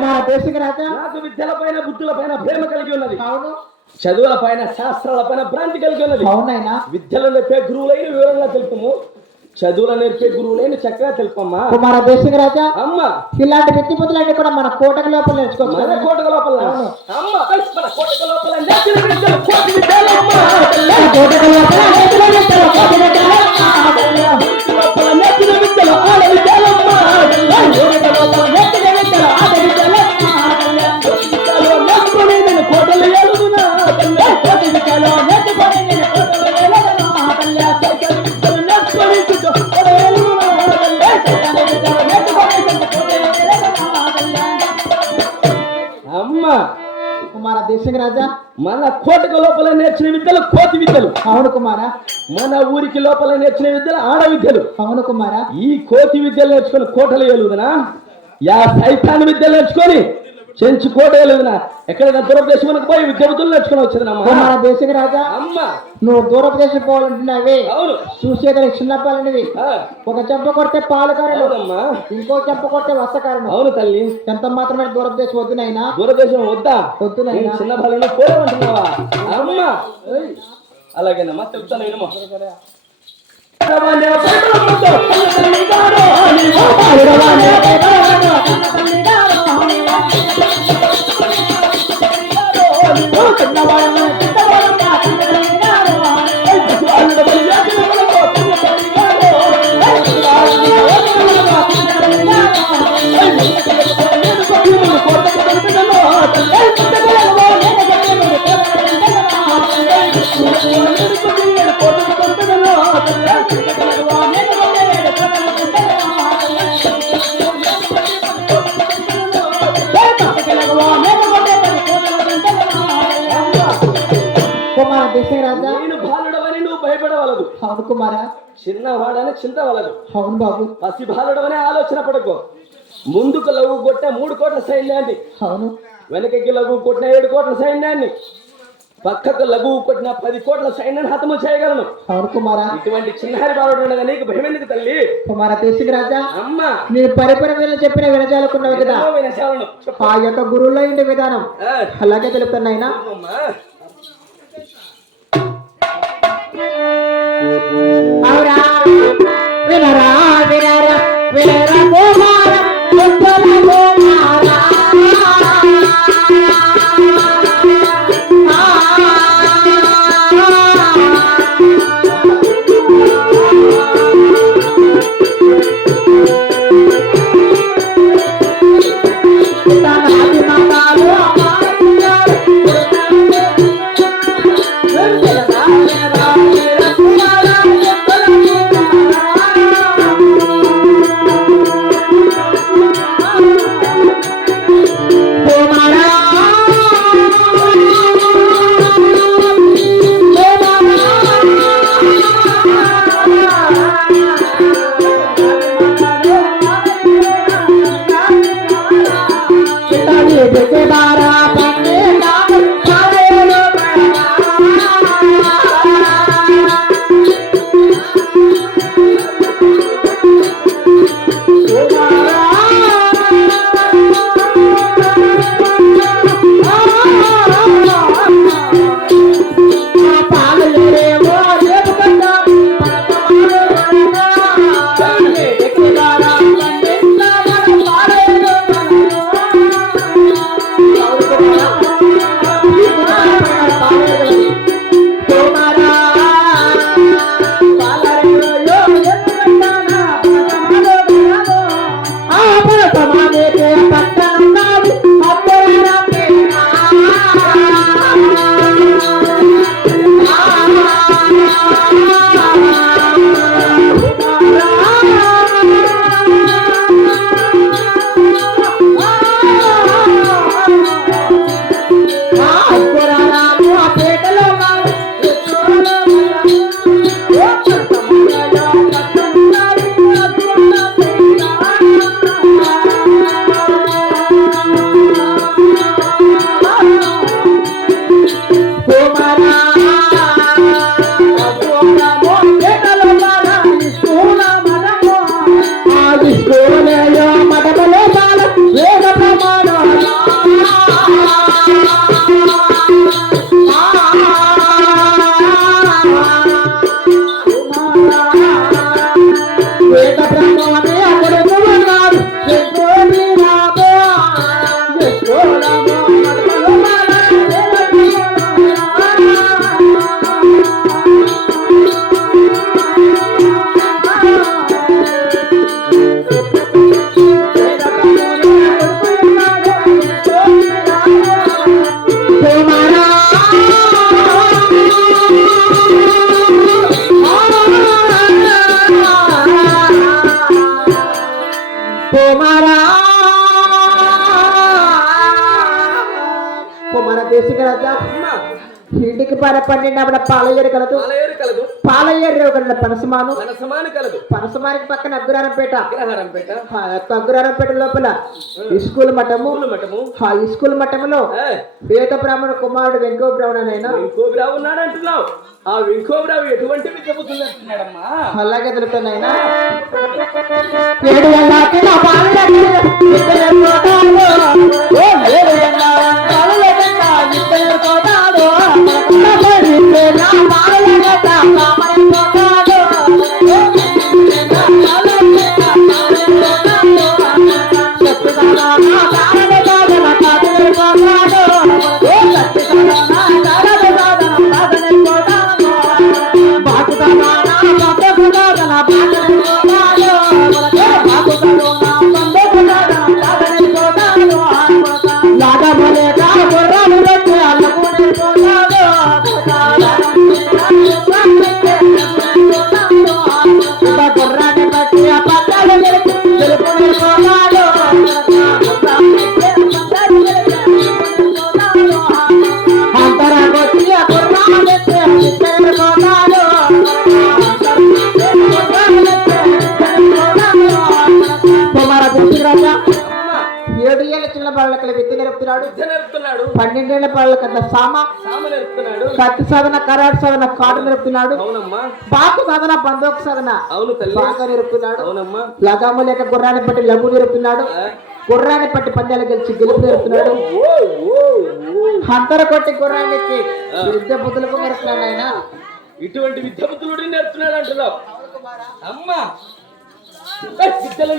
నాకు విద్యల పైన బుద్ధుల పైన ప్రేమ కలిగి ఉన్నది. అవును. చదువుల పైన శాస్త్రాల పైన భ్రాంతి కలిగి ఉన్నది. అవునైనా. విద్యలు నేర్పే గురువులైన వివరంగా తెలుపుము, చదువుల నేర్పే గురువులైన చక్కగా తెలుపమ్మా. కుమార దేశిక రాజా అమ్మ ఇలాంటి వ్యక్తి బుద్ధులన్నీ కూడా మన కోటకు లోపల నేర్చుకోవచ్చు. మన కోటకు లోపల అవును. అమ్మ మన కోటకు లోపల నేర్చిన విద్యలు కోటి విద్యలమ్మ. కోటకు లోపల నేర్చిన విద్యలు కోటి విద్యలమ్మ. లోపల నేర్చిన విద్యలు ఆడ విద్యలమ్మ. కోటకు లోపల నేర్చిన విద్యలు ఆడ విద్యలమ్మ. నేర్చుకొని నేను కోటలు ఏలుదునా. కోటి విద్యలు నేర్చుకొని నేను కోటలు ఏలుదునా. నేర్చుకొని అమ్మ కుమార దేశిక రాజా మన కోటకు లోపల నేర్చిన విద్యలు కోతి విద్యలు. అవును కుమార. మన ఊరికి లోపల నేర్చిన విద్యలు ఆడ విద్యలు. అవును కుమార. ఈ కోతి విద్యలు నేర్చుకొని కోటలు ఏలుదనా, యా సైతాన్ విద్యలు నేర్చుకొని చెంచి కోట ఏలుదనా. ఎక్కడైనా దూరదేశం పోయి విద్య బుద్ధులు నేర్చుకొని వచ్చిందమ్మా. కుమార దేశిక రాజా అమ్మ నువ్వు దూరప్రదేశం పోవాలంటున్నావే. అవును. చూసేదానికి చిన్నపాలనివి. ఒక చెంప కొడితే పాలు కారణం, ఇంకో చెంప కొడితే వస్త కారణం. అవును తల్లి. ఎంత మాత్రమే దూరప్రదేశం వద్దునైనా. దూరదేశం వద్దా? వద్దునైనా. చిన్న బాలను పోలేమంటున్నావా? అమ్మ అలాగేనమ్మా చెప్తాను వినమ్మా. కుమార దేశిక రాజా నేను బాలుడవని నువ్వు భయపడవలదు. అవును కుమార. చిన్నవాడని చింతవలదు. అవును బాబు. పసి బాలుడవనే ఆలోచన పడకు. ముందుకు లఘు కొట్టిన 3 కోట్ల సైన్యాన్ని, అవును. వెనకకి లఘు కొట్టిన 7 కోట్ల సైన్యాన్ని, పక్కకు లఘువు కొట్టిన 10 కోట్ల సైన్యాన్ని హతము చేయగలను. అవును కుమార. ఇటువంటి చిన్నారి బాలుడు ఉండగా నీకు భయం ఎందుకు తల్లి? కుమార దేశిక రాజా అమ్మ నేను పరిపరమైన చెప్పిన వినజాలకున్నావు కదా. వినచాలను ఆ యొక్క గురువులో ఇంటి విధానం అలాగే తెలుపుతున్నాయినా. అవురా వినరా వినరా వినరా కుమార కుమారా. రాజా అమ్మా ఇంటికి పన్నెండు పాలయ్యేరు కలదు పాలయేరు కలదు పాలయ్యేరు కలదు పనసమాను మనసమాని కలదు పనసమానికి పక్కన అగ్రహారంపేట అగ్రహారంపేట ఆ యొక్క అగ్రహారంపేట లోపల స్కూల్ మఠము పూల మఠము ఆ స్కూల్ మఠములో వేద బ్రాహ్మణ కుమారుడు వెంకో బ్రాహ్మణనైనా వెంకోబ్రావు ఉన్నాడు అంటున్నావు ఆ వెంకోబ్రావు ఎటువంటి విద్య బుద్ధులు అంటున్నాడమ్మా అలాగే తెలుపుతున్నాయినా విద్య నేర్పుతున్నాడు 12 పిల్లలకంత సామ నేర్పుతున్నాడు కత్తి సాధన కరాట్ సాధన కాటు నేర్పుతున్నాడు అవునమ్మా బాకు సాధన బందోకు సాధన అవును తల్లి బాగా నేర్పుతున్నాడు అవునమ్మా లగాము లేక గుర్రాన్ని పట్టి లఘు నేర్పుతున్నాడు గుర్రాన్ని పట్టి పందాలు గెలిచి గెలుపు నేర్పుతున్నాడు అంతర కొట్టి గుర్రానికి విద్య బుద్ధులకు నేర్పుతున్నాడు ఆయన ఇటువంటి విద్య బుద్ధులు నేర్పుతున్నాడు అంటున్నావు అమ్మా విద్యలు